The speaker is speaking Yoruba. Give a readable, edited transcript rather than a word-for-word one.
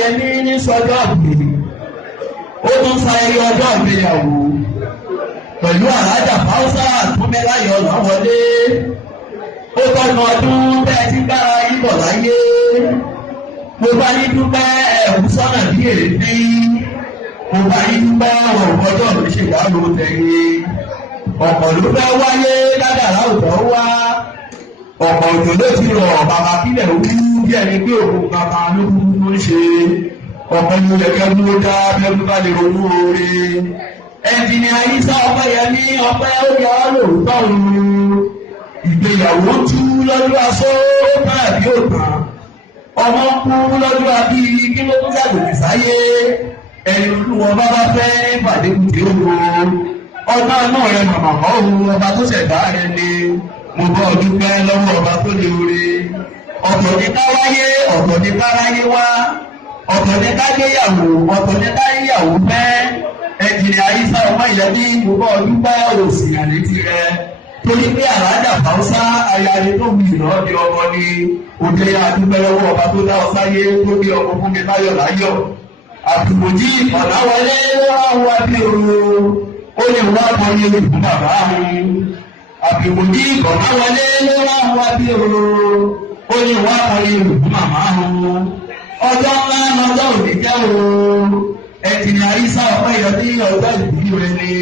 Yẹmí ní sọjọ́ àgbè ó tún sa eré ọjọ́ ìgbéyàwó pẹ̀lú alájà fáwọ́sà túnmẹ́láyọ̀ lọ́wọ́lé ó tọ́nu ọdún bẹ́ẹ̀ tí gbára yíbọ̀ láyé mo bá ní dúpẹ́ ẹ̀hún sọ́nà bí èéfí mo bá ní dúpẹ́ ọ̀pọ̀jọ́ mi ṣèdárò tẹ̀lé ọ̀pọ̀ ló fẹ́ wáyé ládàrá òtọ́ wá ọ̀pọ̀ òjò ló ti rọ̀ bàbá kílẹ̀ wú bí ẹni pé òkú bàbá ló kú ló ń ṣe ọ̀pọ̀ ìlú ẹ̀kẹ́ ló dá bẹ́ẹ̀ bá lè ronú oore ẹnjìnìà Ìsá Ọpẹ́yẹmí ọpẹ́ ó yọ ọ́ lóòótọ́ òun ìgbéyàwó tú lọ́dún aṣọ káàbí òtàn ọmọ kú lọ́dún abí kí ló ń ṣàgbèjì sáyé ẹni olúwọ́n bá fẹ́ pàdékùté òru ọjọ́ náà rẹ màmá ọ̀hún ọba tó ṣẹ̀dá rẹ ni mo bọ́ ọdún pẹ́ lọ́wọ́ ọba tó lè oore ọ̀tọ̀ ní ká wáyé ọ̀tọ̀ ní ká ráyé wá ọ̀tọ̀ ní ká gbéyàwó ọ̀tọ̀ ní ká yíyàwó fẹ́ ẹnjìnìà Ìsá Ọpẹ́yẹmí mo bọ́ ọdún pẹ́ òsì àlétí rẹ torí pé àlájà fáwọ́sá ayáyé tó wù ìrọ́bí ọmọ ni òde àdúgbẹ́ lọ́wọ́ ọba tó dá ọsáyé tó bí ọmọ fún mi láyọ̀ láyọ̀ àbùmọ̀jì ọ̀làwọlé wọ́n wá bí ooru ó lè wá mọ ní olùkú bàbá àwọn àbùmọ̀jì ọ̀làwọlé wọ́n wá bí ooru ó lè wá mọ ní olùkú màmá àwọn ọjọ́ ńlá lọ́jọ́ òní jẹ́ ooru ẹ̀jìnìà Ìsá Ọpẹ́yẹmí ọjọ́ ìbí rẹ ni.